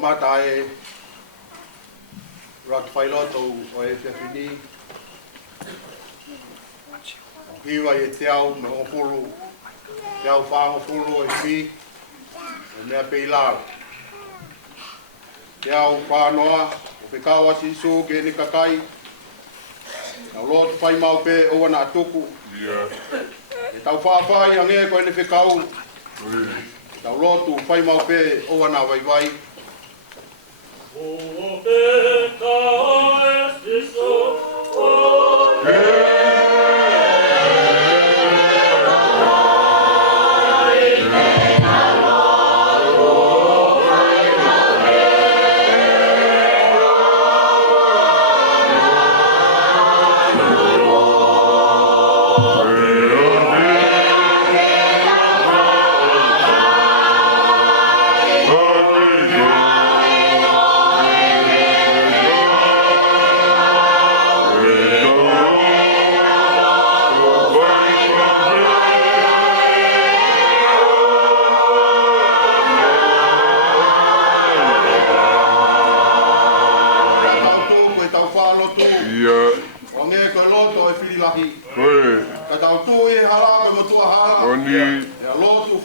mata e rat whailoto o e whiawhini. Hiwa e te au me o furu, te au whaanga furu e mi, e mea peilara. Te au whanoa, o pe kawa si su ke ni kakai, na lotu whai mau pe o wana atuku. E tau whawhai ange koe ni whikau, tau lotu whai mau pe o wana waiwai. O pe kawa e si su,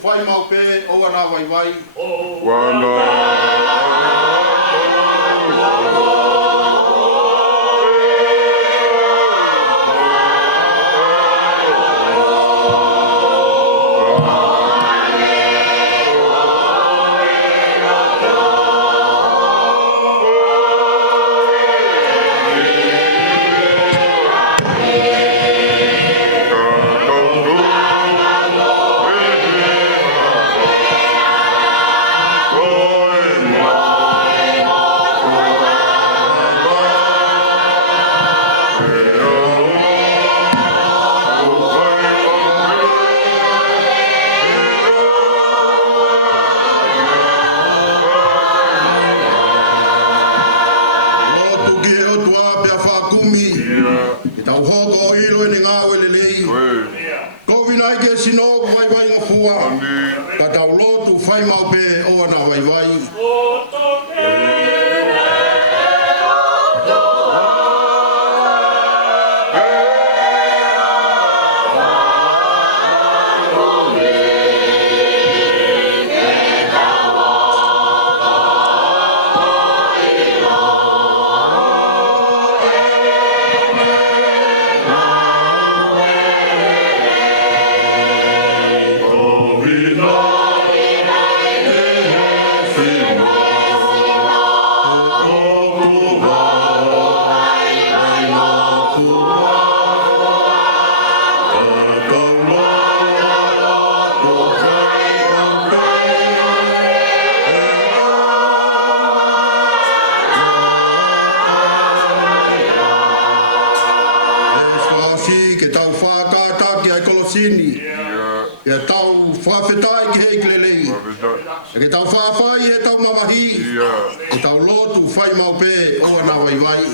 Whai mau pe o wana waiwai. E tau whawhai e tau mamahi, e tau lotu whai mau pe o ana waiwai.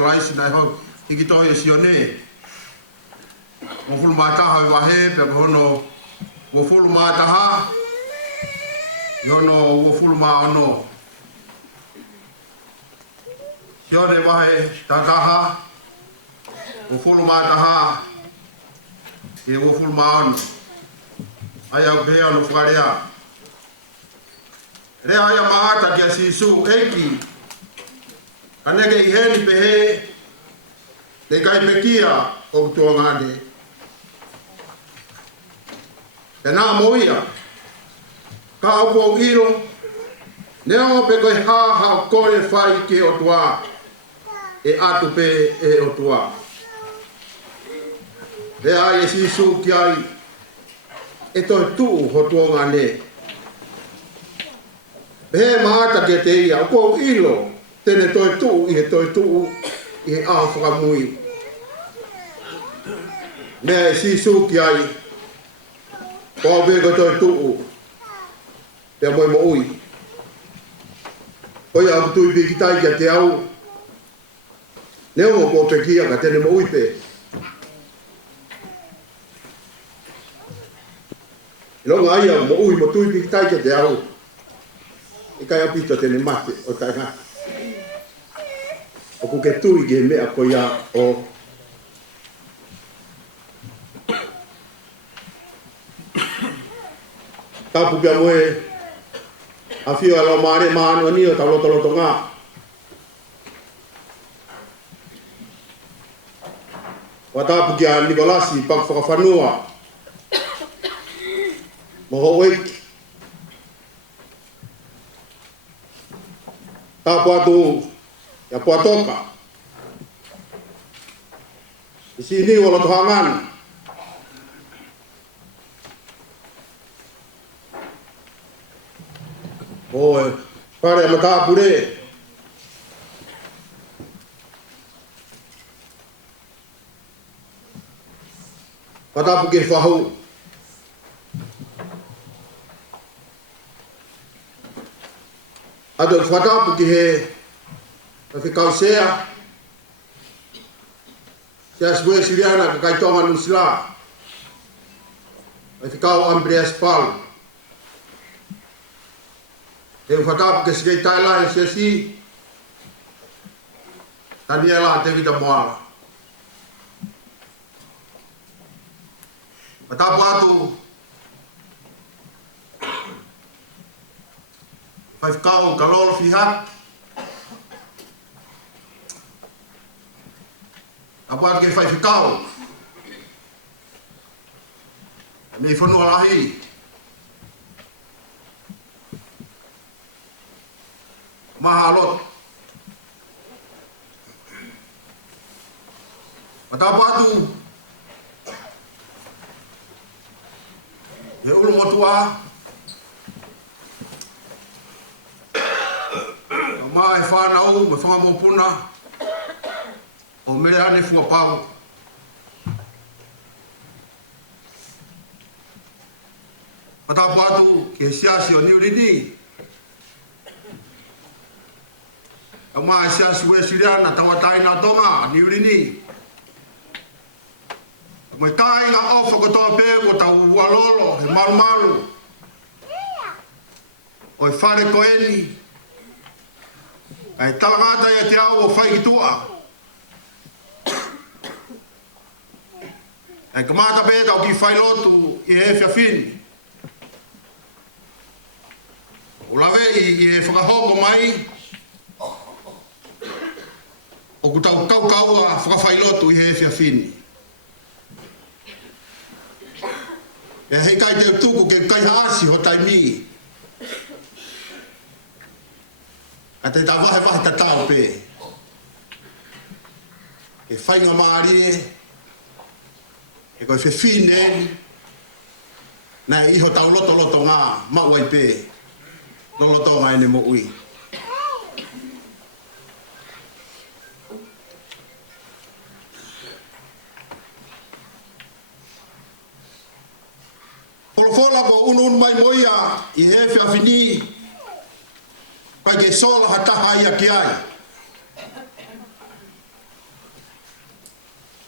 Christ na ho iki to yo sione mo fulu mata ha wa he pe hono wo fulu mata ha yo no wo fulu ma no yo de wa he ta ka ha wo fulu mata ha e o fulu maon ai au be no farea re ai maata ke si su eki anege i heni pe he le kai pekia o to ngade e na moia ka o iro neo pe ko ha ko le fai ke o toa e atu pe e o toa e ai si su ki ai e to tu ho to ngane be maata ke te ia ko ilo tene to tu i a fra mui me si su ki ai ko be ko to tu te mo mo ui o ia tu bi ki tai ke te au neo ko pe ki ka tene mo ui pe lo ngai ia mo ui mo tu bi ki tai ke te au e kai apito tene mate o tai ha o ku ke tui ge mea ko ia o tapu pia moe a fio alo mare manu ani o talo talo tonga wa tapu kia Nikolasi pak whakawhanua mo ho weki tapu atu ya puatoka isi ini wala tuhangan o pare mata pure pada puke fahu ado fata puke he tapi kau sea sebuah siriana ke kaitongan nusla tapi kau Andreas Paul eu fata porque se tá lá e se assim tania lá teve da moa fata patu faz kau kalol fihat apa que faz kau me fono lahi mahalot matapatu e ulu motua mai fana o me fanga mo puna o me ane fu pau matapatu ke siasi o niuridi ama sia suwe siriana tawatai na tonga ni urini mai tai nga ofa ko to pe ko ta walolo e malu oi fare ko eni ai talanga ya te au fai tua ai kamata pe ka ki fai lotu e fe fin o lave e fa ho mai o kutau kau a whakawhailotu i he whiawhini. E hei kai te tuku ke kai haasi ho taimi. A te ta wahe ta tau pe. E whainga maari e koe whiawhine na iho tau loto ngā mauai pe. Loloto ngā ene mo ui. Polofola ko unun mai moia i he whiawhini pai ke sola hataha ia ki ai.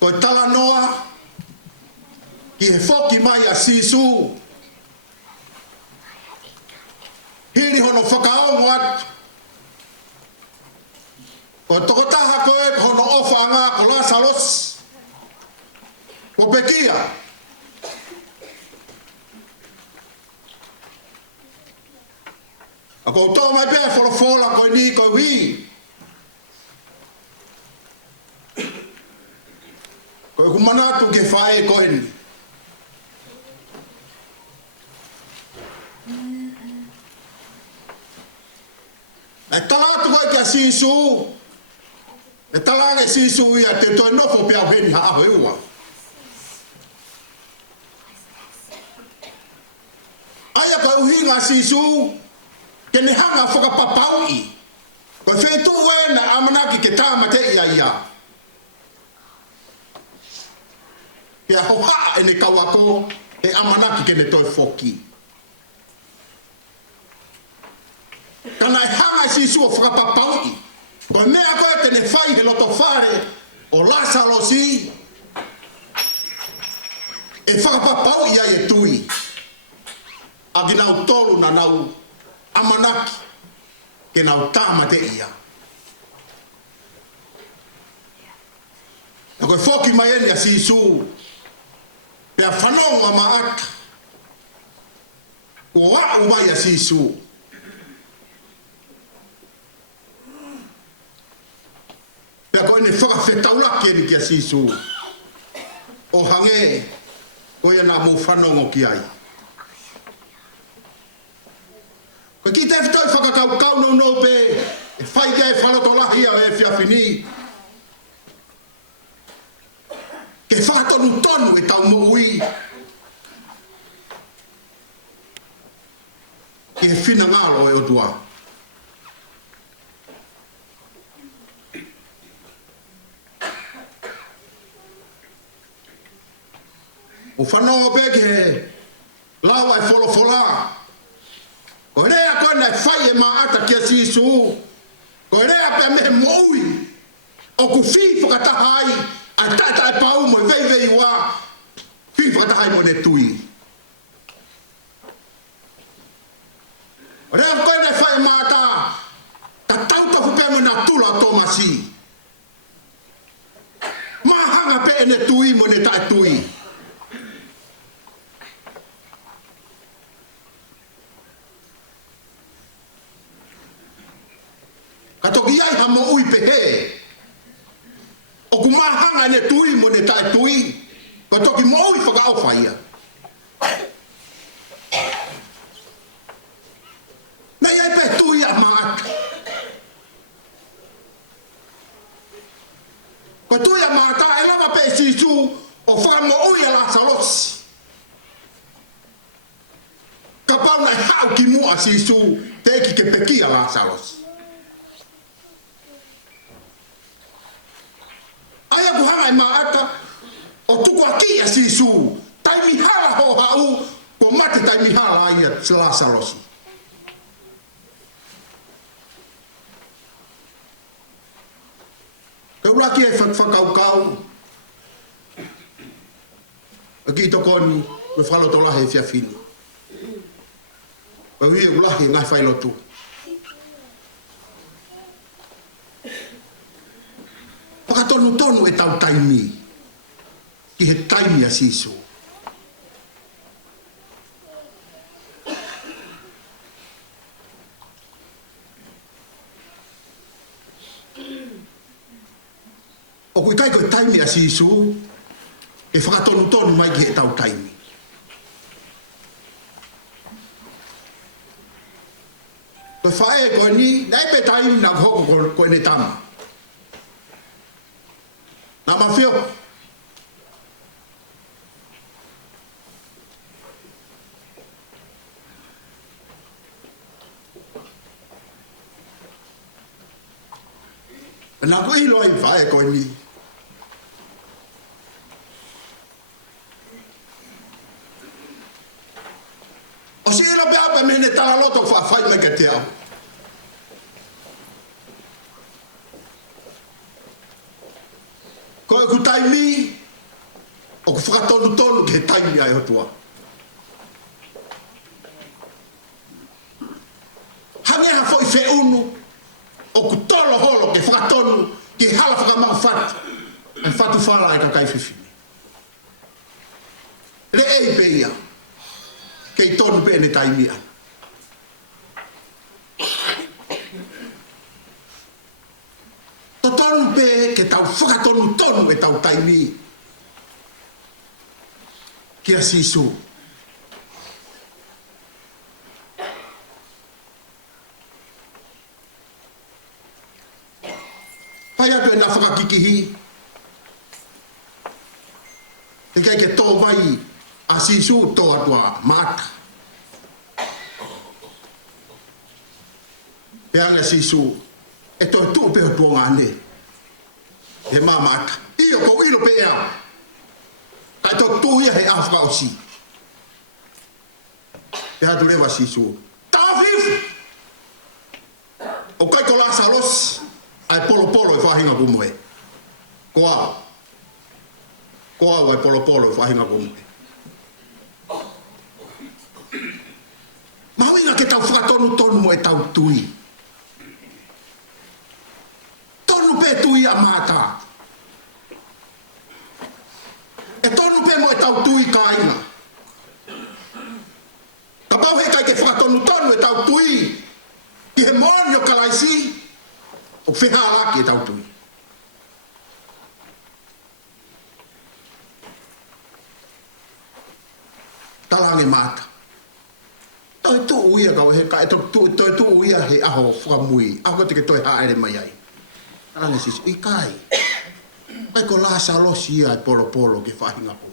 Koe tala noa ki he whoki mai a sisu. Hiri hono whakaongo atu. Ko tokotaha koe hono ofa ngā ko Lasaros. Ko pekia. Ako to mai pe fola ko ni ko wi. Ko kumana tu ke fae ko ni. E tala tu ko ke sisu. E tala ke sisu ia te to no fo pe a ven ha a ua. Aya ko uhinga sisu ke ne hanga foka papaui. Ko fe tu we na amanaki ke tama te ia. Ke hoha e ne kawako e amanaki ke ne toi foki. Kana e hanga sisu o foka papaui. Ko mea koe te ne fai he loto fare o Lazaro si. E foka papaui ia e tui. Agi nau tolu na nau amanaki ke nau tama te ia. Na koe foki mai eni a sisu pe a whanonga maaka ko wau mai a sisu. Pe a koe ne whakawhetaulaki eni ki a sisu o hange koe na mu whanongo ki ai. Ko ki te fitai whakakau no pe e whai kia e whanatolahi a e whiawhini. Ke whakatonu tonu e tau moui. Ke e whina ngalo e otua. O whanau pe ke lau ai wholofola. Ko rea koe nei whai e maata kia sisu. Ko rea pe me moui. O ku whi whakatahai. A tata e pau mo vei wa. Whi whakatahai mo ne tui. O rea koe nei whai e maata. Ta tautafu pe mo na tula tomasi. Mahanga pe e ne tui mo ne tae tui. Katoki ai ha mo ui pehe. O kumahanga ne tui mo ne tae tui. Katoki mo ui whakao whaia. Nei ai pe tui a maata. Ko tui a maata e lama pe sisu o whaka mo ui a Lazarus. Ka pau nai hau ki mua sisu te eki ke peki a Lazarus. Aya ku hanga e maata o tuku aki a sisu taimi hala ho hau ko mate taimi hala aia si Lazarus. Ka uraki e whakau aki to koni me whalo to lahe fia fini. Ka hui e ulahe ngai whailo tu. Tonu e tau taimi ki he taimi a sisu. O kui kai koe taimi a sisu e whakatonu mai ki he tau taimi. Koe whae koe ni, nei pe taimi na hoko koe ne tama. Na mafio. Na ko ilo ai vai ko ni. O si ilo pe apa me ne tala loto fa fai me ke te au. Ko e ku taimi o ku whakatonu ke taimi ai hotua. Hangeha foi fe unu o ku tolo holo ke whakatonu ki hala whakamau whatu. E whatu whala e kakai whiwhini. Le ei peia kei tonu pe ne taimi ana. whakatonu tonu e tau taimi. Kia sisu. Pai atu e na whakakikihi. Te kai ke tō vai a sisu tō atua maata. Peanga sisu e tō tū peo tō ngāne. He mā maata. Io ko ilo pe ea. Ai tō tū ia he awhaka o si. Pe hatu rewa sisu. Tāwhiwhi! O kai ko lasa los. Ai polo polo e whahinga kumoe. Ko au. Ko au ai polo polo e whahinga kumoe. Mawinga ke tau whakatonu tonu mo e tau tui. Tonu pe tui a mātā. E tonu pe mo e tau tui kāinga. Ka pau he kai ke whakatonu tonu e tau tui. Ki he mōni o kalaisi. O whihala ki e tau tui. Talange māta. Toi tu uia kau he kai toi tu uia he aho whakamui. Ako te ke toi haere mai ai. Talange sisu, i kai. Kai ko lasa losi ia ai polo polo ke whahinga po.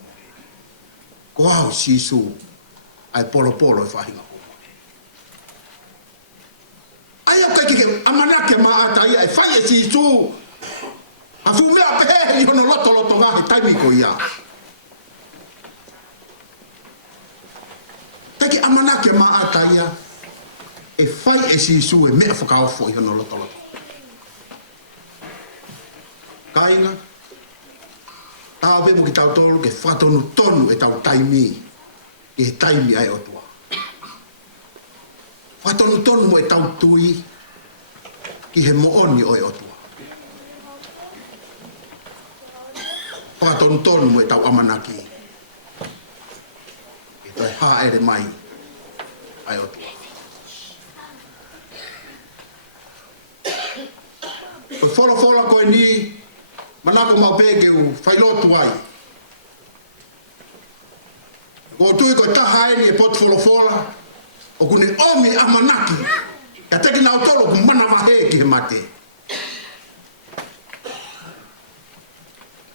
Ko au sisu ai polo polo e whahinga po. Ai au kai ke amanake maata ia e whai e sisu. A fu mea pehe i hono loto loto ngahe taimi ko ia. Taki amanake maata ia e whai e sisu e mea whakaofo i hono loto loto. Kainga, tāwe mo ki tau tolu ke whatonu tonu e tau taimi, ke he taimi ai otua. Whatonu tonu mo e tau tui, ki he mooni o e otua. Whatonu tonu mo e tau amanaki, ke toi haere mai ai otua. Koe whora koe ni, manako mau pēke u whailotu ai. Ko tui koe tahaeni e pot wholofola, o kune omi a manaki, ka teki nao tolo ku mana mahe ki he mate.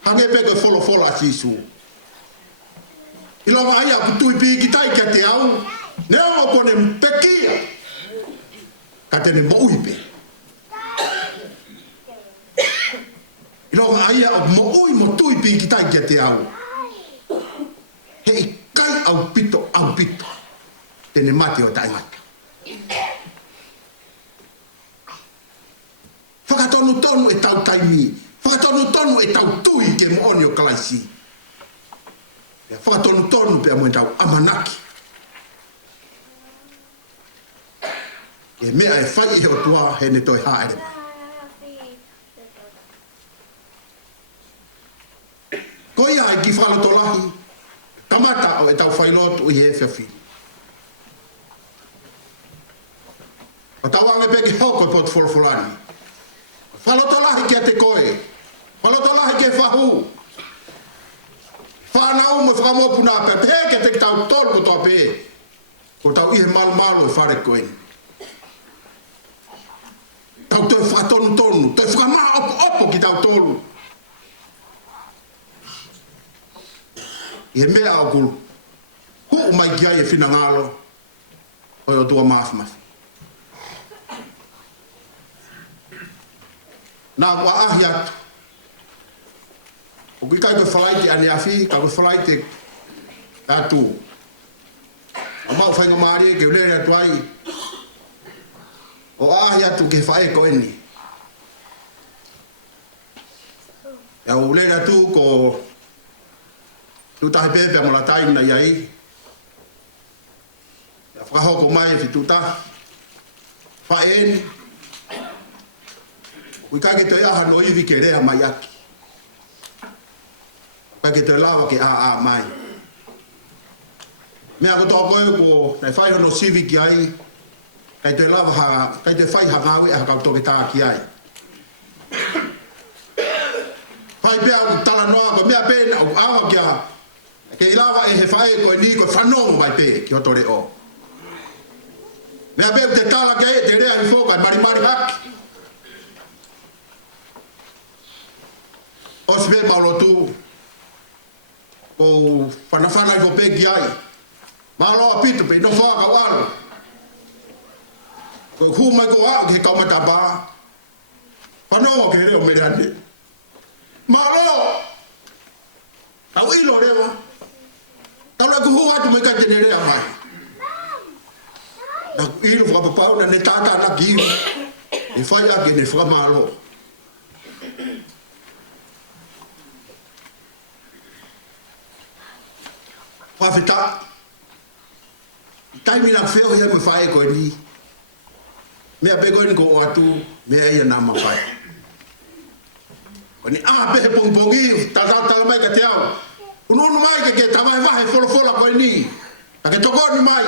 Hange pēke wholofola sisu. Ilonga ai aku tui pi ki tai kia te au, ne o kone mpekia, ka tene mo uipe. Ilonga aia o mo ui mo tui pi ki tai kia te au. He i kai au pito. Tene mate o tai mata. Whakatonu tonu e tau taimi. Whakatonu tonu e tau tui ke mo oni o kalaisi. Whakatonu tonu pe amo e tau amanaki. E mea e whai i o tua he ne toi haere mai. Ko ia e ki whaloto lahi, kamata o e tau whailotu i he whiawhi. O tau ange peke hoko pot wholfolani. Whaloto lahi kia te koe, whaloto lahi ke whahu. Whanau mo whakamopu nā pia, te heke te tau tolu toa pe. Ko tau ihe malu e whare koe. Tau toi whakatonu tonu, toi whakamaa opo ki tau tolu. E mea o kulu. Hu mai kia e whina ngalo. Oi o tua mafi. Nā kua ahi atu. O kui kai koe whalaite ane awhi, kai koe whalaite atu. A mau whainga maari ke ulere atu ai. O ahi atu ke whae ko eni. E o ulere atu ko tu tahe pepe mo la taimi na iai. Ya whakahoko mai e whituta. Whaeni. Kui kake te aha no iwi ke rea mai aki. Kake te lawa ke a mai. Mea ko tō koe ko nei whai hono siwi ki ai. Kai te lawa ha, kai te whai ha ngāwi e ha kau toke tā ki ai. Fai pea tala noa ko mea pena o awa kia. Ke ilawa e he fai ko ni ko whanongo mai pe ki o tore o. Mea pe te tala ke e te rea ni foka mari haki. O sipe paulo tu ko whanawhana i ko pe ki ai. Malo apitu pe no whaka walo. Ko hu mai ko au ke kaumata ba. Whanongo ke reo merande. Malo! Au ilo rewa. Tala ku hu atu mai ka te rea mai. Na ilo whakapapau na ne tata na kiu. E whai ake ne whakamalo. Whawheta. Taimi na wheo hea me whae koe ni. Mea pe koe ni ko o atu. Mea ia na mawhai. Ni pehe pongpongi, tala mai ka te au. Ununu mai ke tawai wahe fola koe ni. Ta ke toko ni mai.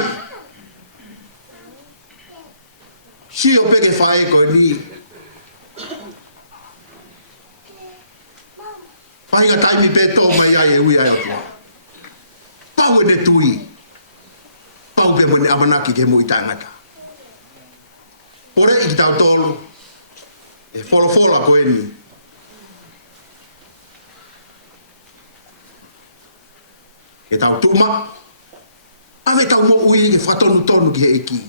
Si o peke whae koe ni. Whainga taimi pe tō mai ai e ui ai atua. Pau e ne tui. Pau pe mo ne amanaki ke mui tangata. Pore i ki tau tolu. E fola koe ni. E tau tuma, ave tau mo ui ke whatonu ki he eki.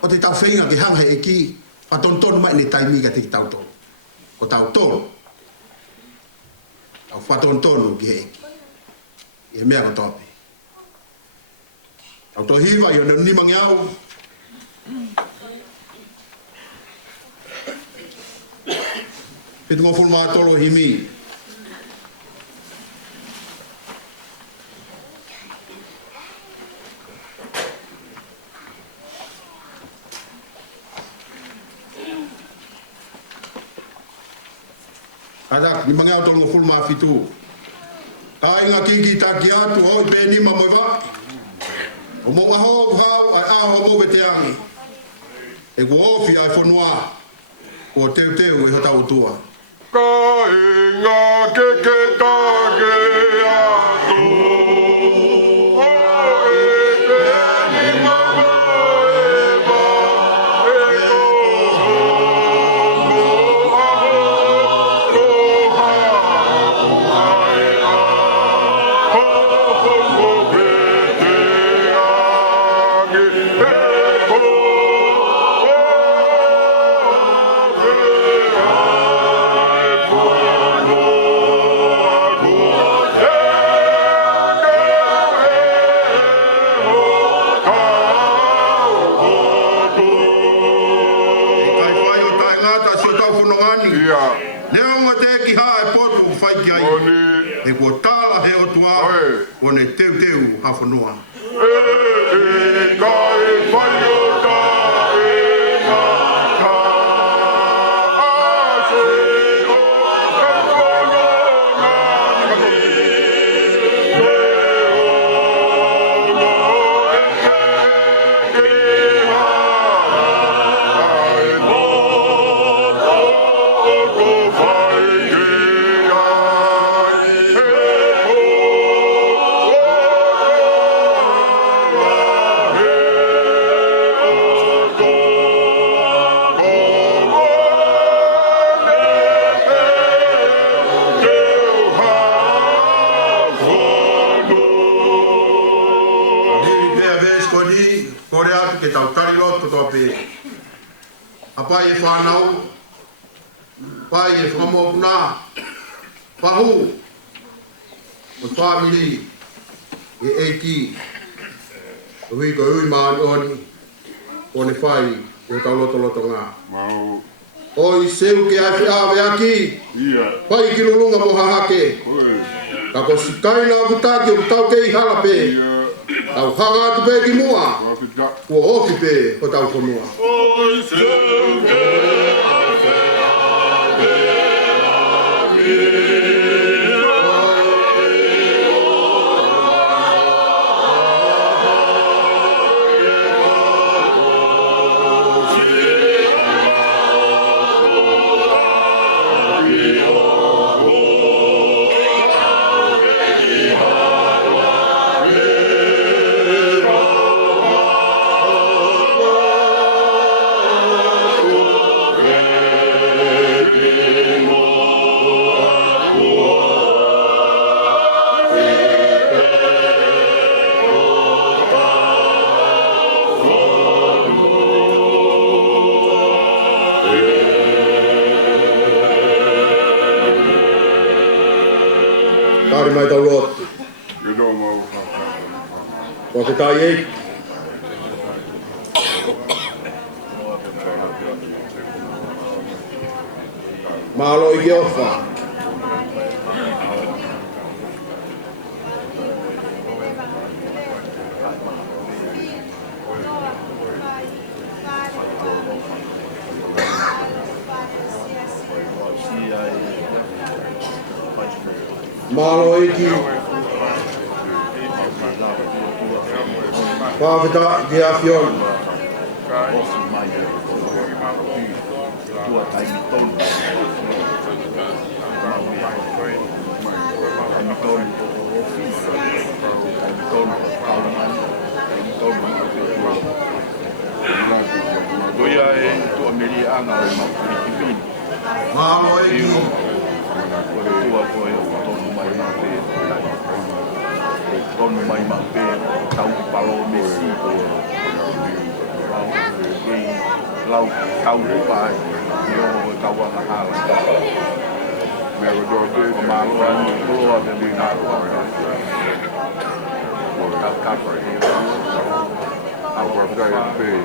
O te tau whenga ke hang he eki, whatonu mai ne taimi ka te ki tau tonu. Ko tau tonu, tau whatonu ki he eki. E mea ko tope. Tau to hiwa i o ne nimangi au. Pitu ngofulu maa tolo himi. Adak, ni mangau tolong full mafitu. Kai nga kiki taki atu hoi pe ni mamoi wa. O mo waho hau ai aho mo beteangi. E ku ofi ai fonua. Ko teu e hota utua. Kai nga keke take atu. E ko tala he o tua, o ne teu hafonua. Kai whai o kai ngā ka ase o kakono ngani. Me o no e ke ha ai mo o ko whai ke ke tau tari loto toa pe. Apai e whanau, pai e whamopuna, pahu, o whamiri, e eiki, o hiko ui maani oni, o ne whai, e tau loto ngā. Oi seu ke ai whiawe aki, pai ki lulunga mo hahake, kako sikaina o kutaki o tau kei halape, tau hanga atu pe ki mua, ua hoki pe o tau whanua. Oi seu ke ai whiawe aki, Oh Whawhetai ei. Malo i Geofa. Malo i ki. Whawheta Geafion. Malo i ki. Tonu mai mape tau palo mesi lau tau pai yo tau ana hala me do de malo ani lo de na lo ka ka por aí agora vai ver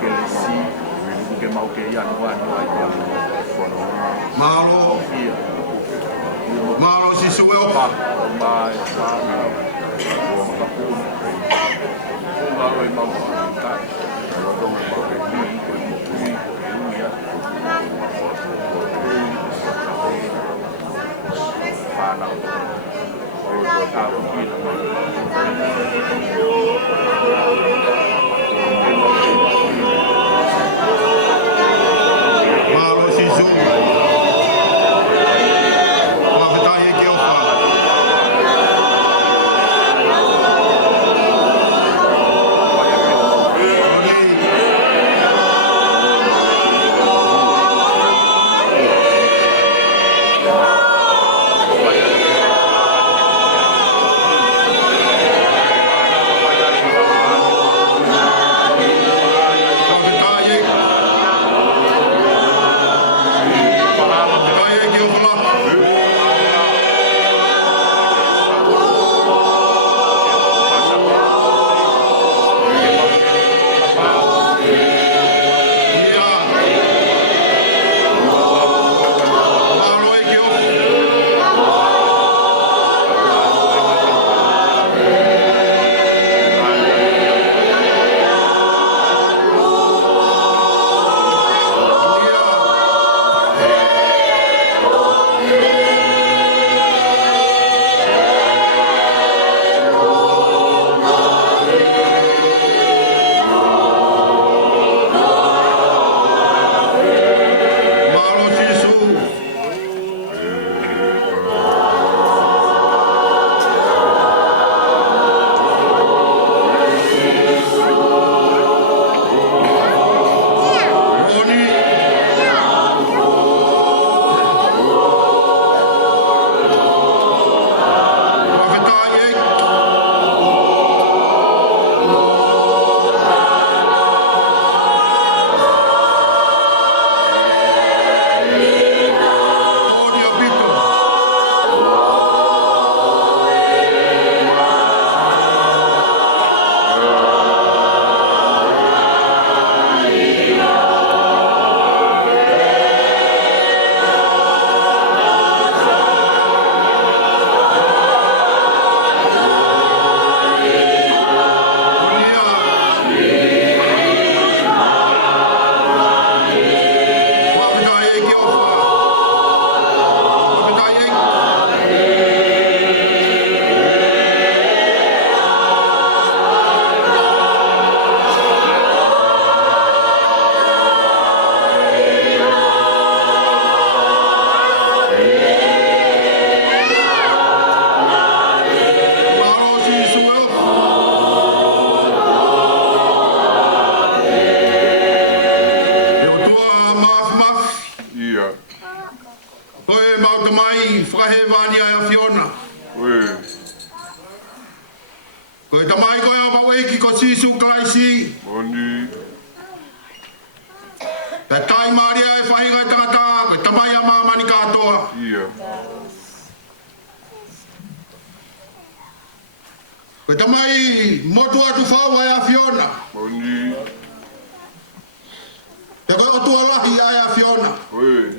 que si que mal que ya no vai Malo. Malo si suel pa. Mai Malo si suel. Koe tamai koe apa weki ko sisu klaisi. Oni. Ta tai maria e whahinga i tangata, koe tamai a mamani katoa. Ia. Koe Koe tamai motu atu whaua e a Fiona. Moni. Te koe otu alahi a e a Fiona. Oi.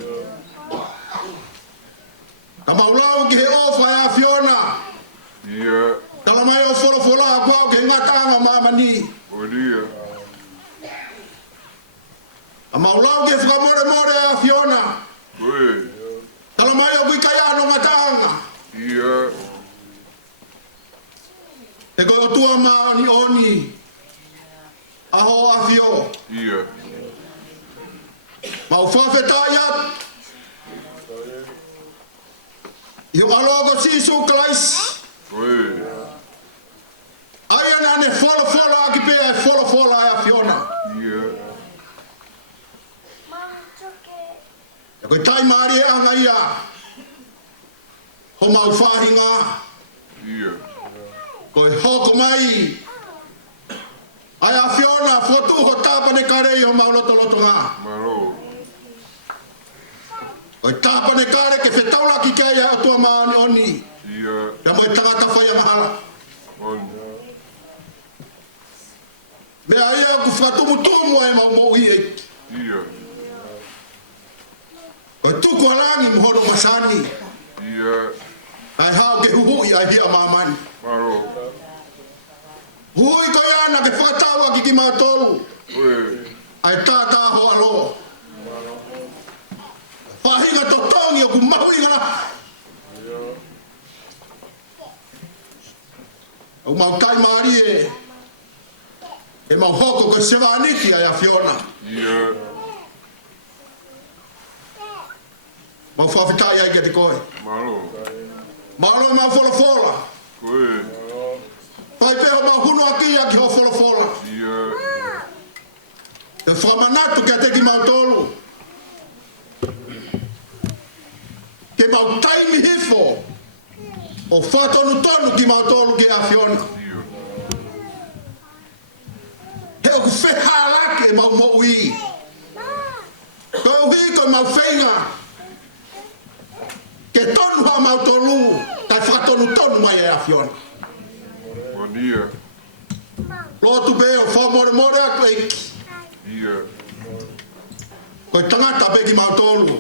Ka maulau ki he ofa e a Fiona. Ia. Tala mai o wholofola a kua ke ngatanga mamani. Oria. Ka maulau ki whakamore more e a Fiona. Oi. Tala mai o kui kaiano ngatanga. Ia. Te koe otua maani oni. Aho a Fio. Ia. Mau whawhetai at. Iho alogo sisu klais. Oi. Aia nane wholofola a ki pea e wholofola e a Fiona. Ia. Te koe tai maari e anga ia. Ho mau whahinga. Ia. Koe hoko mai. Ai a Fiona fotu ho tāpane karei ho mau loto ngā. Maro. Koe tāpane kare ke whetaula ki kei a tua maani oni. Ia. Te moe tangata whai a mahala. Moni. Mea ia ku whatumu tumu e mau mo i e. Ia. Koe tuku halangi muhono masani. Ia. Ai hao ke huhui ai hia mamani. Maro. Hui koe ana ke whakatawa ki ki mautolu. Oi. Ai tātā ho alo. Whahinga to tongi o ku mahuinga na. O mau tai maari e. E mau hoko ko sewaniki ai a Fiona. Ia. Mau whawhitai ai ke te koe. Maro. Maro mau wholofola. Oi. Pai peho mau hunu aki a ki ho wholofola. Ia. Te whamanatu ke te ki mautolu. Ke mau taimi hifo. O whatonu tonu ki mautolu ke a Fiona. Ia. He o ku whehalake mau mo ui. Koe uhi koe mau whenga. Ke tonu ha mautolu. Kai whatonu tonu mai e a Fiona. Monia. Lotu be o whamore more a koe. Ia. Koe tangata be ki mautolu.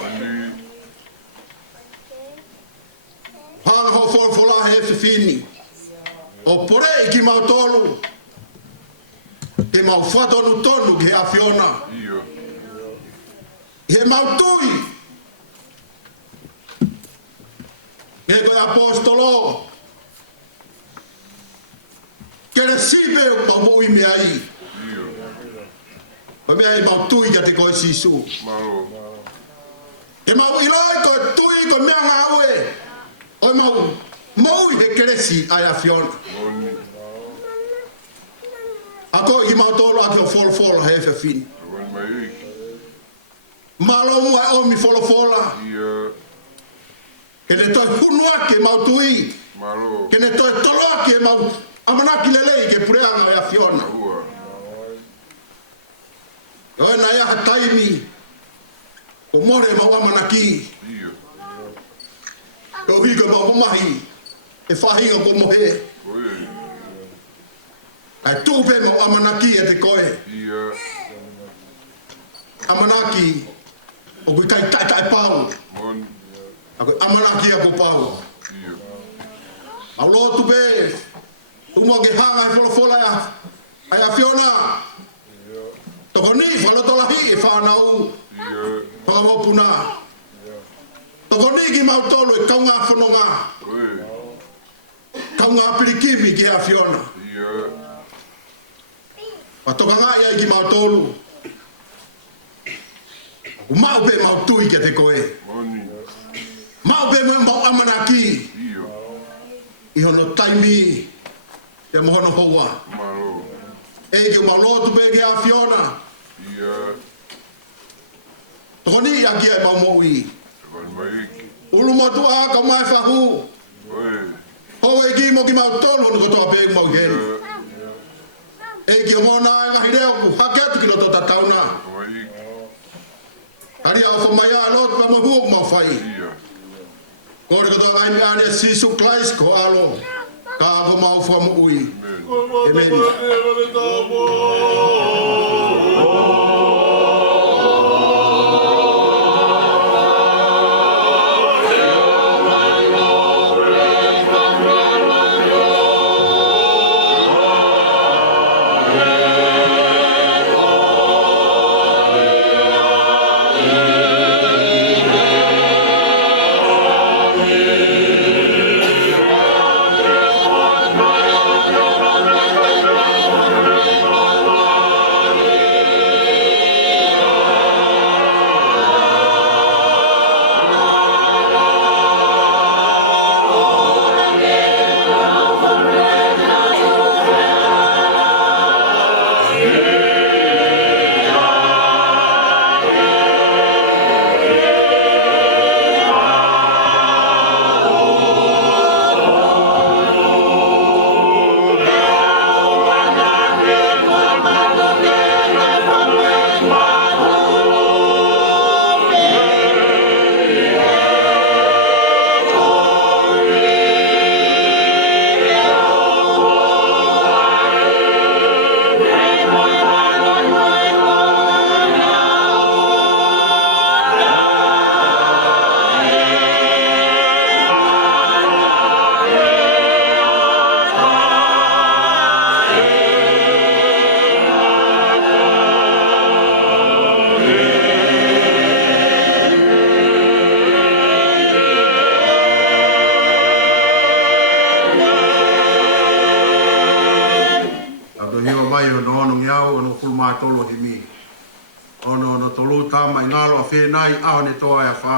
Moni. Hanga ho wholfola he whiwhini. O pore i ki mautolu. Ke mau whatonu tonu ki a Fiona. Ia. He mautui. Ke koe apostolo. Kere sibe o mau mo i mea i. Ia. O mea i mautui ka te koe sisu. Maro. Ke mau iloi koe tui koe mea ngā ue. O mau mau i he keresi ai a Fiona. Moni. Ako i mautolo aki o wholfola he whiwhini. Moni mai. Malo mua e omi wholofola. Ia. Ke ne toi hunua ke mautui. Maro. Ke ne toi toloa ke mau amanaki lelei ke pureanga ai a Fiona. Ua. Oi na ia ha taimi. O more mau amanaki. Ia. Ko higa mau mahi. E whahinga ko mohe. Oi. Ai tūpe mau amanaki e te koe. Ia. Amanaki. O kui kai tai pau. Moni. Ako amanaki a ko pau. Ia. Au lotu be. Umo ke hanga e wholofola ai a Fiona. Toko ni whalotolahi e whanau. Ia. Whakamopuna. Toko ni ki mautolo e kaunga whanonga. Oi. Kaunga pirikimi ki a Fiona. Ia. Watoka ngā iai ki mautolu. Mau pe mautui ke te koe. Moni. Mau pe mau amanaki. Ia. I hono taimi. Te mohono hoa. Maro. E ki mau lotu pe ki a Fiona. Ia. Toko ni ia ki ai mau moui. Moni mai. Ulu motu a ka mai whahu. Oi. Ho e ki mo ki mautolu no kotoa pe mau heni. Ia. E ki o mona e ngahi reo ku hake atu ki loto tatauna. Mai. Ari au whamaya a lotu pa mahuok mau whai. Ia. Kore kotoa ngai me ane sisu klais ko alo. Ka ko mau fo mo ui. Amen. Tolo hi mi. Ono no tolu tama ingalo a whenai ao ne toa e wha.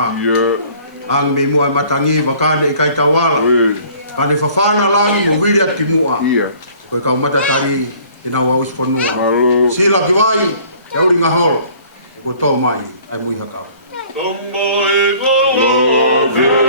Ang mi mua matangi wakane i kai tawala. Kani whawhana langi mo hiri ati mua. Koe kau matatari i nau au isponua. Sila kiwai, te auri ngaholo. Ko tō mai, ai mui hakau. Tombo e golo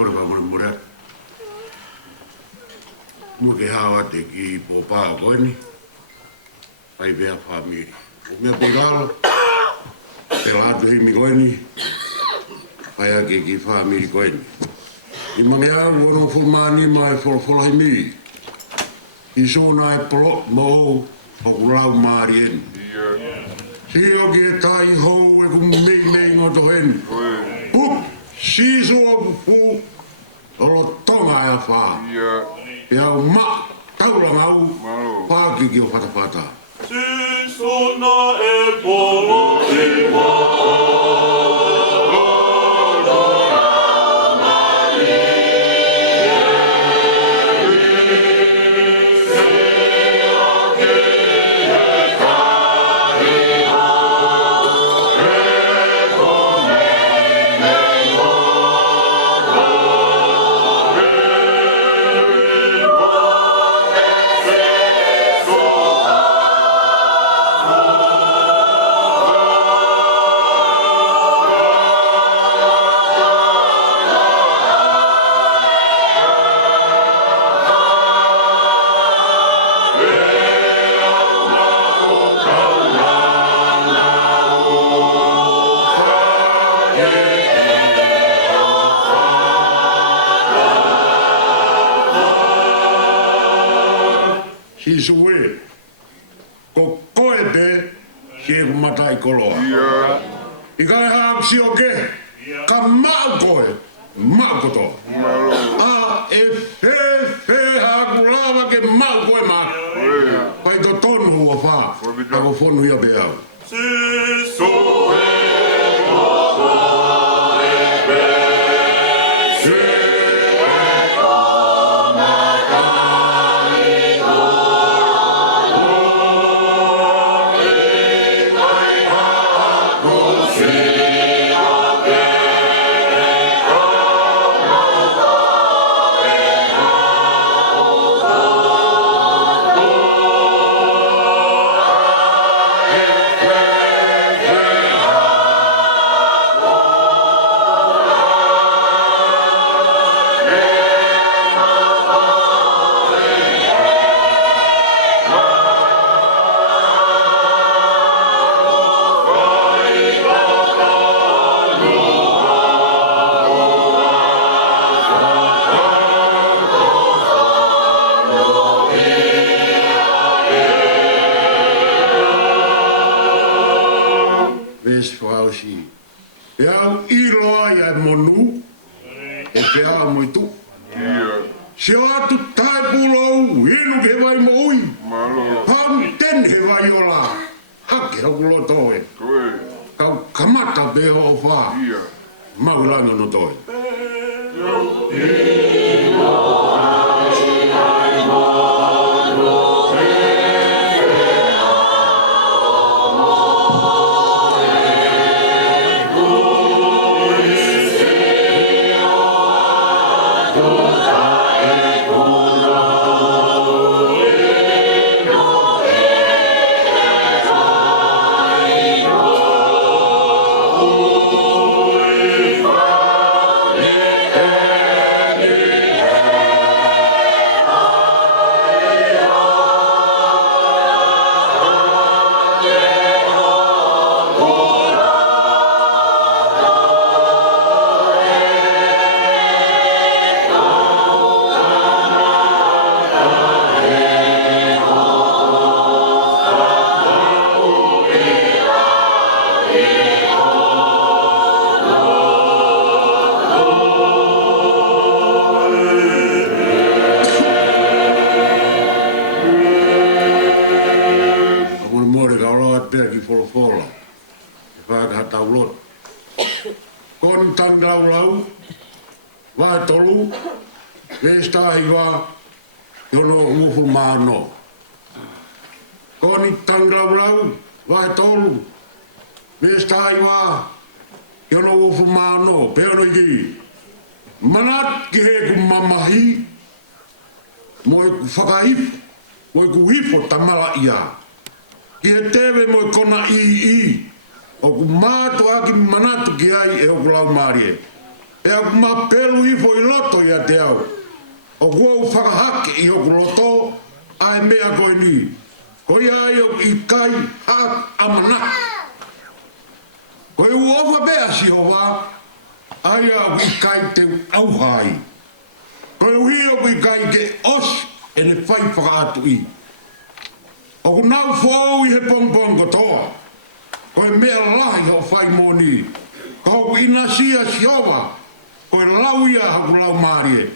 kore pa mure. Mua ke hawa te ki po pā koe ni. Pai bea whamiri. O mea pe gala. Te lātu himi koe ni. Pai ake ki whamiri koe ni. I mange au wono fulmani mai wholofola himi. I sōna e polo mo o kulau maari eni. Si o ki e tai hou e ku mei ngoto heni. Puk, si so o pu olo tonga e a wha. E au ma, tauranga au, whaki ki o whatawhata. Si sōna e polo e wā. Suwe, ko koe te, si e kumatai koloa. I kai haap si o ke, ka maa koe, maa koto. A e fe haku lava ke maa koe maa. Pai to tonu hua wha, ako whonu ia beau. Si soe koko e pe, si e au iroa ia monu, e te a moitu. Si atu tai pulou, inu ke vai moui. Pam ten he vai ola. Hake au lotoe. Kau kamata beho o wha. Maulanga no toi. Iwa, yono ufu mano. Koni tanglau vai tolu. Vesta iwa, yono ufu mano, pero iki. Manat ki he ku mamahi, moi ku whakaif, moi ku hifo tamala ia. Ki he tewe moi kona i, o ku mātua ki manatu ki ai e o ku lau marie. E a ma pelu i fo i loto ia te au. O kua u whakahake i hoku loto, ai mea koe ni. Koe ai o i kai hak amana. Koe u ofa bea si hova, ai au i kai te auhai. Koe u hi o i kai ke os e ne whai whakaatu i. O ku nau fōu i he pongpong kotoa. Koe mea lahi o whai mōni. Ko hoku ina sia si hova, koe lau ia haku lau mārie.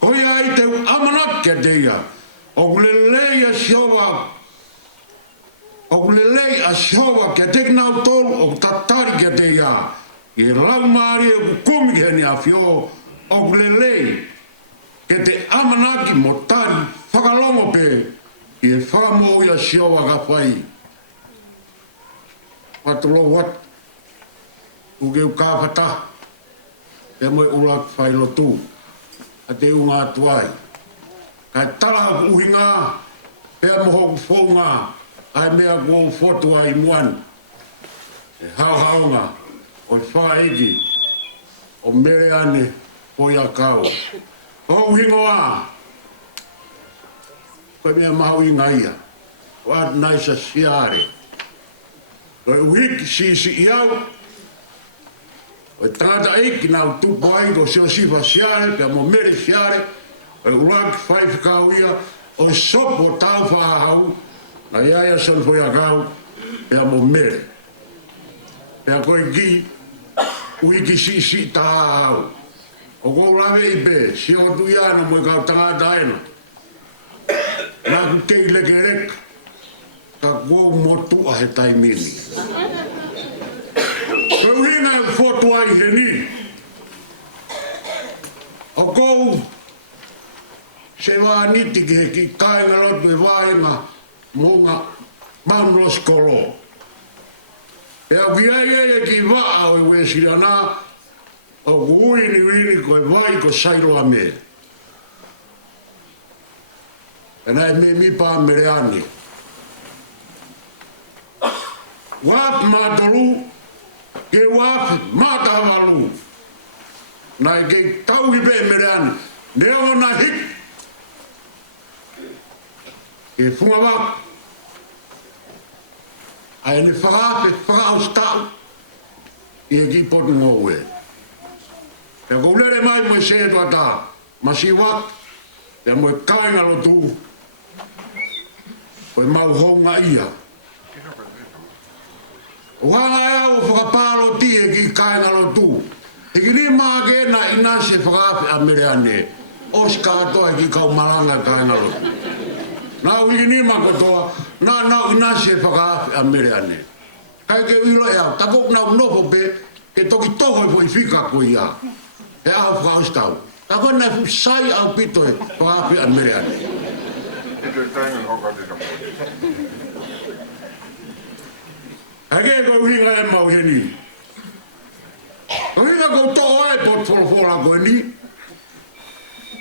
Koe ai te amanak kia te ia. O kulelei a siova. O kulelei a siova kia te nau tolu o tatari kia te ia. I lau maari o kukumi kia ni a fio. O kulelei kia te amanaki mo tari whakalongo pe. I e whakamo ia siova ka whai. Watulo wat. Uke u kāwhata. E moe ulak whai lotu. A te unga atuai. Kai tala haku uhinga, pea mohoku whaunga, ai mea kua whotua i muan. E hauhaunga, o whaegi, o mere ane, o ia kau. O uhingo a, koe mea mahu i ngaia, o at naisa siare. Koe uhiki si iau, o tangata eiki nau tupo ai, ko sio sifa siare, pea mo mere siare, o ulaki whai whakau ia, o sopo tau whahau, na iaia san fwoi a kau, pea mo mere. Pea koe ki, uhiki si tahau. O kou lawe i pe, si o tu iana mo i kau tangata aina. Nā ku kei leke reka, ka kou motu a he taimini. Koe uhina e whotu ai he ni. O kou, se wā niti ki he ki kāinga lotu e wāinga mōnga Maunos Kolo. Pea ki e ki waa o e wesiri anā, o kuuini wini ko e vai ko sairo a me. E nai me mi pā mere ane. Wāp mātolu, ke wāp mātavalu. Nai ke tau ki pē mere ane. Neo na hik. E whunga wak. Ai ne whakaape whakaustau. I e ki potu ngōwe. E koulere mai mo e se e tuata. Masi wak. E mo e kāinga lotu. O e mau honga ia. O hanga e au whakapālo ti e ki kāinga lotu. E ki ni maa ke na ina se whakaape a mere ane. Oska atoa e ki kau malanga kāinga lotu. Nau i ni maa katoa. Nau ina se whakaape a mere ane. Kai ke wilo e au. Tako nau noho pe. Ke toki toho e po i whika ko ia. E au whakaustau. Tako nai fu sai au pito e whakaape a mere ane. Ake ko hinga e mau he ni. O hinga ko to'o e po tfolfola ko ni.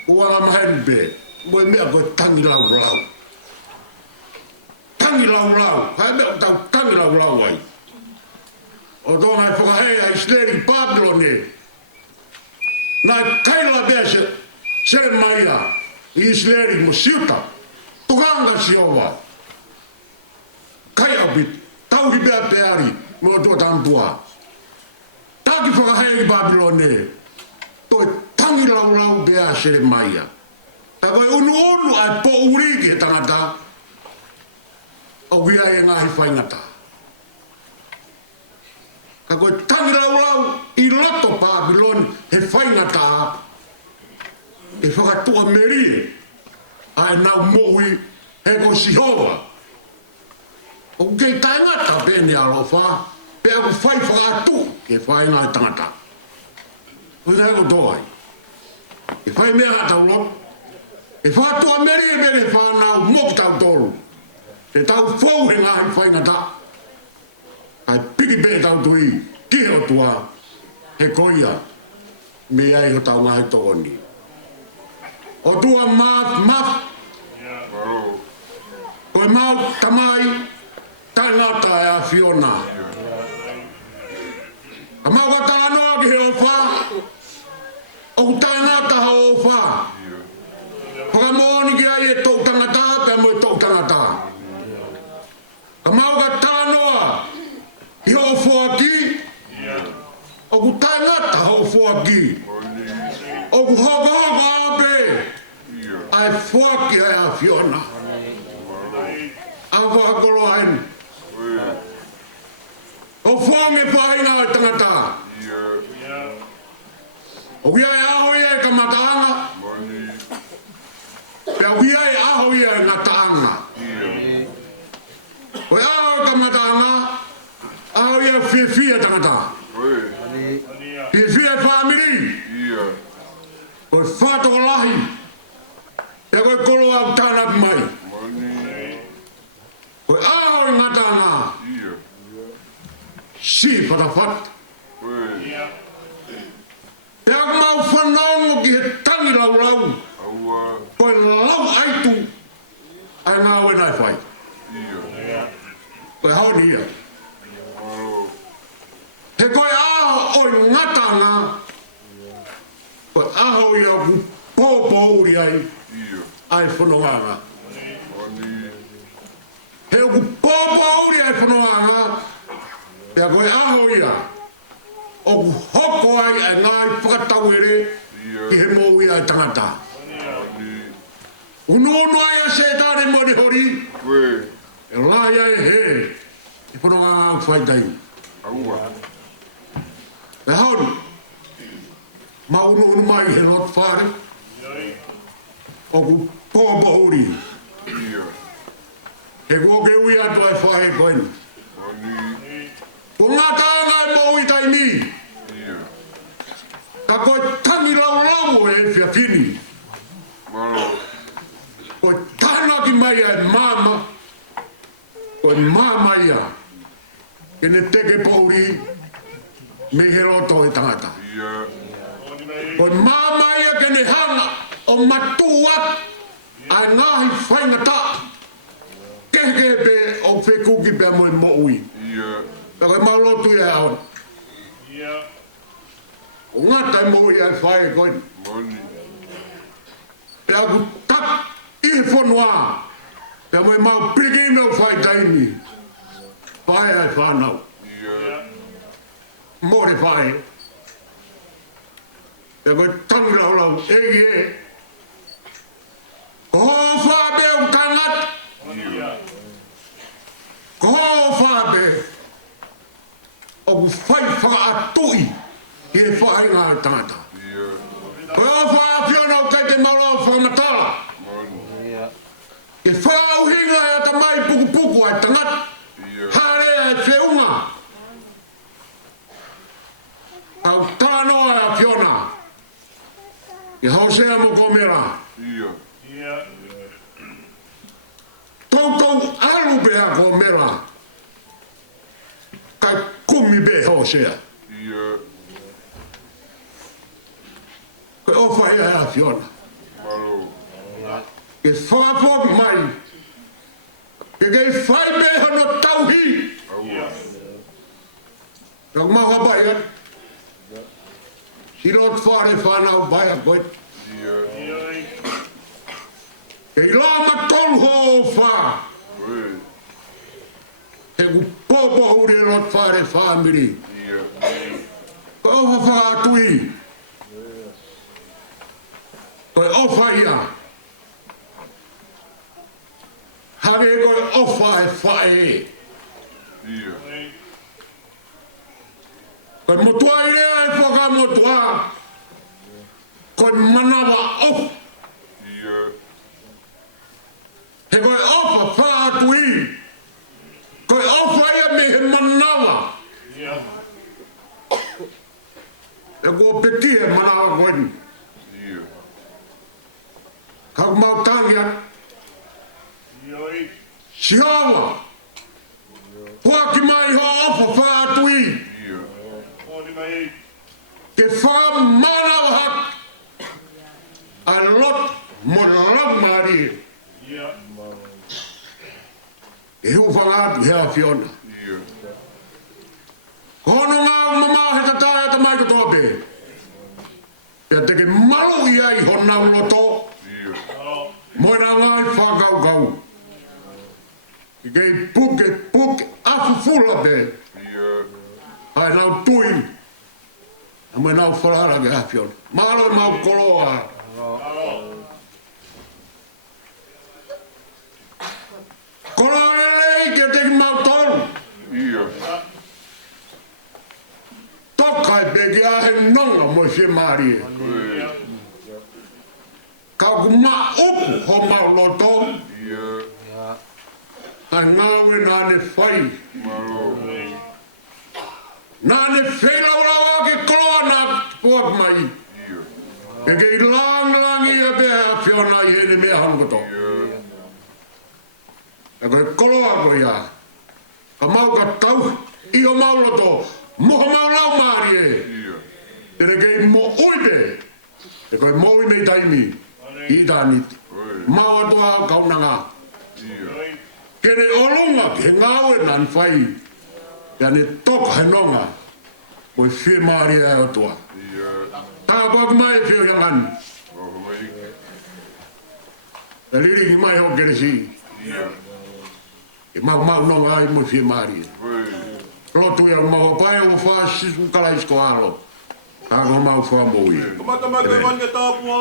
Uala mahen pe. Ue mea ko tangi lau lau. Tangi lau lau. Hai mea tau tangi lau lau ai. O tōna e whakahei ai sleri Babylone. Nai kaila bea se maia. I sleri mo siuta. Tukanga si owa. Kai apit. Tau ki bea peari. Mo tua tantua. Tau ki whakahei i Babylone. Toi tangi lau lau bea se maia. Ta koe unu ai po uri ki he tangata. O wia e ngahi whaingata. Ka koe tangi lau lau i loto Babylon he whaingata. E whakatua merie. Ai nau mohui he ko Sihova. O kei taingata pēne alofa. Pe aku whai whakatu ke whainga i tangata. Koe kai ko toai. E whai mea hatau loto. E whātua meri e meri whānau moki tau tolu. Te tau whau he ngāhi whaingata. Ai piki pē tau tui, ki o tua, he koia, me ai ho tau ngāhi tokoni. O tua maf, koe mau tamai, tai ngata e a Fiona. Ka mau ka tānoa ki he o whā, O tangata ho wha. Whakamoni ki ai e tō tangata pe mo e tō tangata. Ka mauka tānoa i ho whuaki. O ku tangata ho whuaki. O ku hoko hoko ape. Ai whuaki ai a Fiona. A whakakolo haini. O whange whainga ai tangata. O kia e aho ia e ka mataanga. Pea kia e aho ia e ngā taanga. O e aho e ka mataanga. Aho ia whiwhia tangata. Whiwhia e whamiri. O e whātoko lahi. E koe kolo au tānak mai. O e aho e ngā taanga. Si whatawhat. E aku mau whanaongo ki he tangi lau lau. Koe lau aitu. Ai ngā wenai whai. Koe haoni ia. He koe aho o i ngatanga. Koe aho ia ku pōpō uri ai. Ai whanonganga. He ku pōpō uri ai whanonganga. Pea koe aho ia. O ku hoko ai e ngāi whakatauere ki he mō ia e tangata. Unono ai a setare mori hori. E lai ai he. I whanonga ngā whaitai. E hauri. Ma unono mai he lot whare. O ku pōpa uri. E koke ui atu ai whahe koeni. Ko ngā tānga e mō i taimi. Ka koe tangi lau lau e whia whini. Koe tāna ki mai ai māma. Koe māma ia. Kene teke pōuri. Me he roto e tangata. Koe māma ia kene hanga. O matua. Ai ngāhi whaingata. Kehe pe o whekuki pia mo e mo ui. Koe maulotu ia hao. O ngata e mo i ai whae koe. E aku tak i he whanua. Pea mo e mau piki me o whae taimi. Whae ai whanau. Mōre whae. Pea koe tangi lau lau. Egi e. Ko ho whape o tangat. Ko ho whape. O ku whai whaatui. I he whae ngā tangata. Ko o whae Fiona o kai te mauro o whamatala. E whau hinga e ata mai puku puku ai tangat. Hare e whiunga. Au tānoa e a Fiona. I Hosea mo komera. Tau alu bea komera. Kai kumi be Hosea. Koe ofa ia e a Fiona. Ke whakapoki mai. Ke kei whai beha no tauhi. Kau mau hapai ia. Si lot whare whanau bai a koe. Kei lama tolu ho wha. Ke ku popo uri lot whare whamiri. Koe ofa whakatui. Koe ofa ia. Hage koe ofa e whae. Koe motua i rea e whaka motua. Koe manawa of. He koe ofa whaatui. Koe ofa ia me he manawa. E koe peti he manawa koeni. Kau mau tangia. Siawa. Puaki mai ho ofa whaatui. Ke wha mana wahak. A lot mo lam mari. E hu whangatu hea Fiona. Kono ngā mama he tatai ata mai katope. Ia teke ia I hona uloto. Moina ngai whakau. I kei puke afu fula be. Ai nau tui. A mai nau wharara ke afion. Malo mau koloa. Koloa lei ke te mau tonu. Tokai peki ahe nonga mo se marie. Ka ku ma upu ho mau loto. Ai ngawe nane whai. Nane whenau ke koloa na puak mai. E kei langi e beha whiona I hene mea hangoto. E koe koloa koe ia. Ka mau ka tau I o mau loto. Moho mau lau maari e. Tere kei mo uipe. E koe mo uime taimi. I tāniti. Mau atua kaunanga. Kere olunga ke ngawe nan whai. Ia ne toka he nonga. Koe whi maari e atua. Tā pāk mai whio yangan. E riri ki mai ho kere si. E mau nonga ai mo whi maari e. Rotu ia maho pai o wha sisu kalaisko alo. Ka ko mau wha moui. Kamata mai manga tāpua.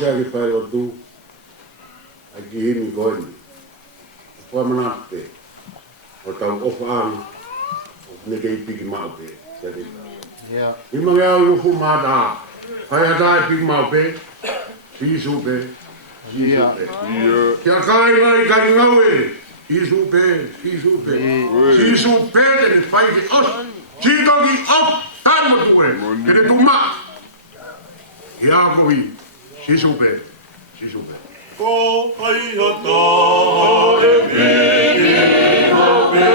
Siagi pai o tu, a ki hini koini. Pua manate, o tau ofa anu, o nekei piki maupe. I mange au ufu mata, pai atai piki maupe, Isupe. Kia kai mai kai ngawe, Isupe. Isupe tene pai ki os, Chito ki os, tano tue, kene tu ma. Ia kovi. Sisupe. Ko hai hata e pini hope.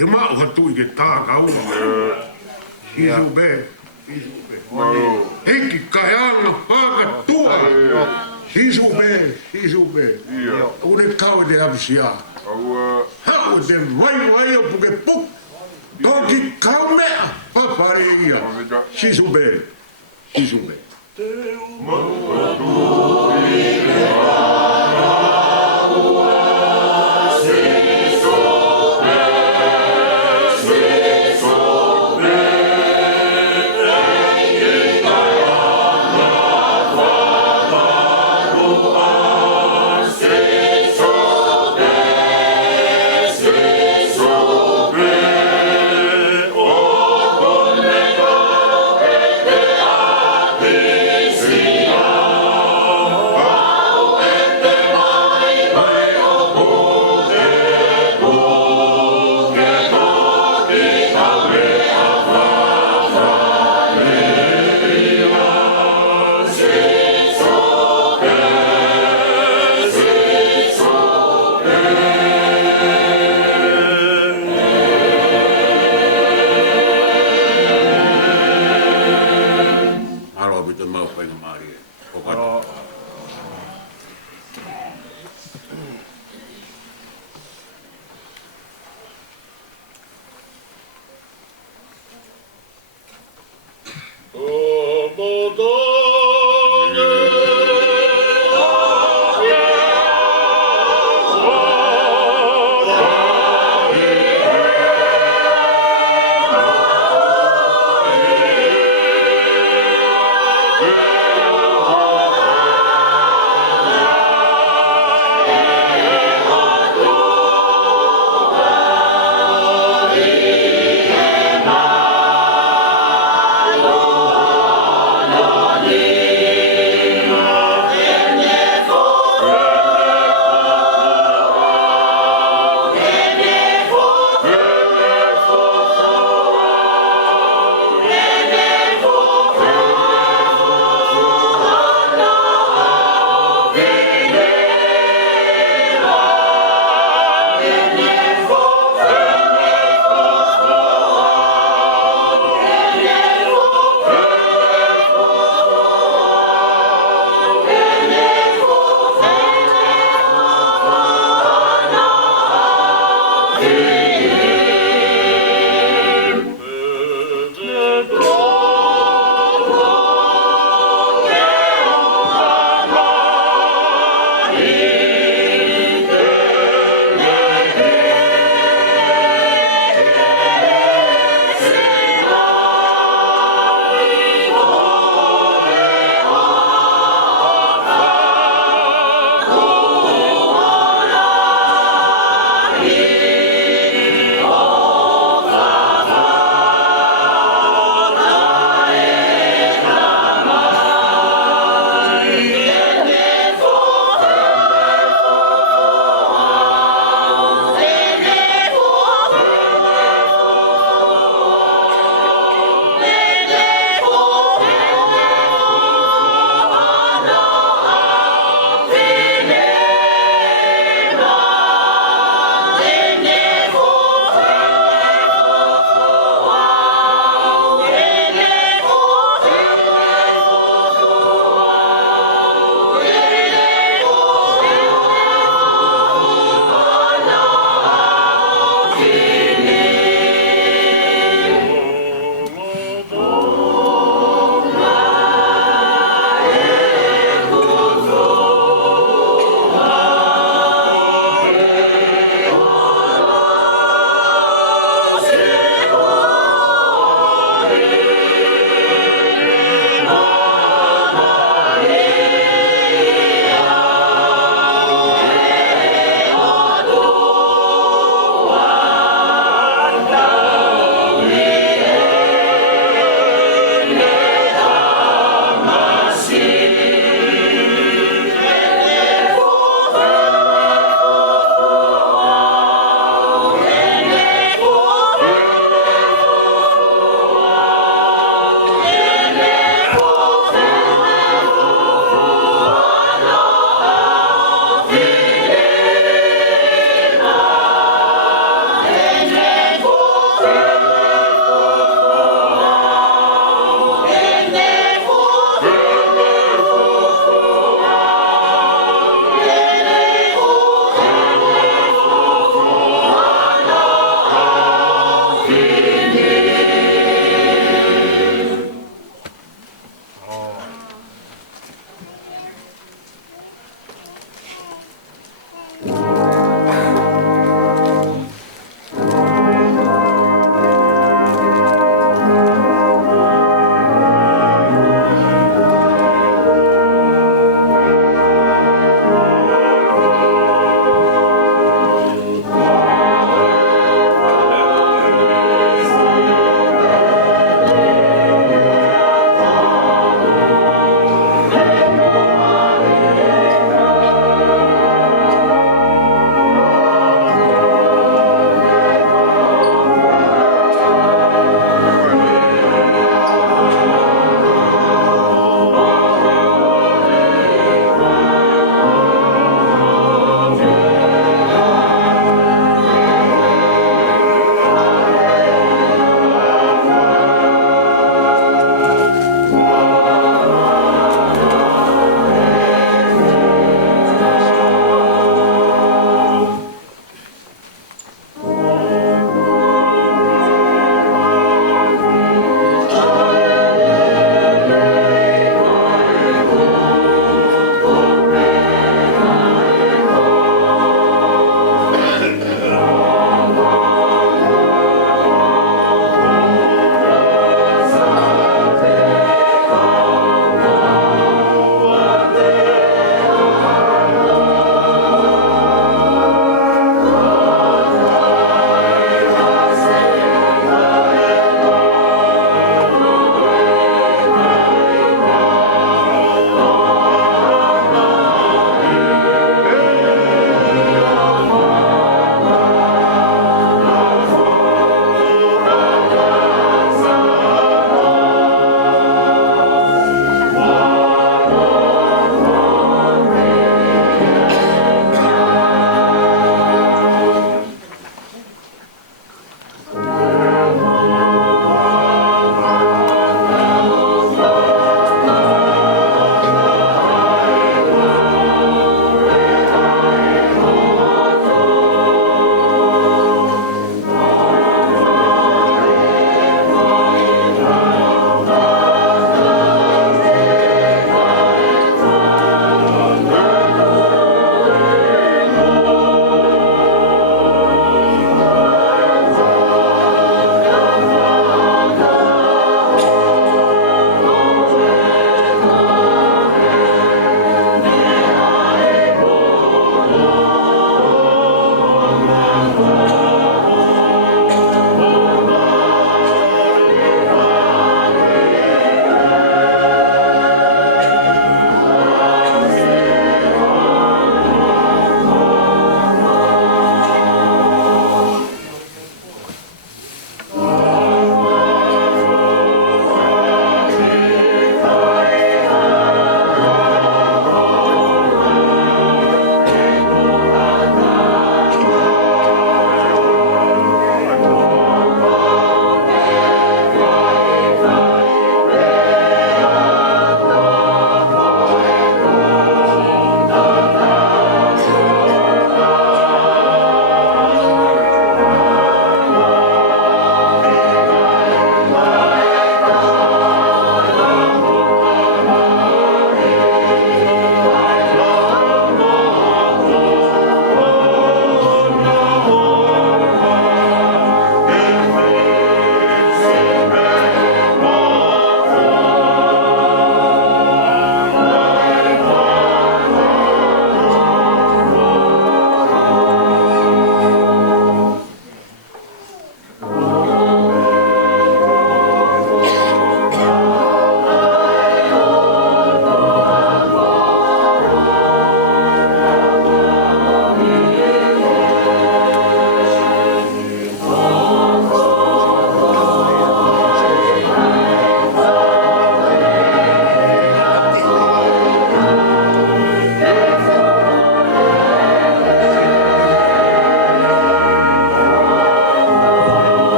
E mao hatu I ke tākau. Isupe. Heki kaianga whakatua. Isupe. Ure kau te apisia. Hau te vai o puke puk. Toki kau mea. Papare ia. Isupe. Te umau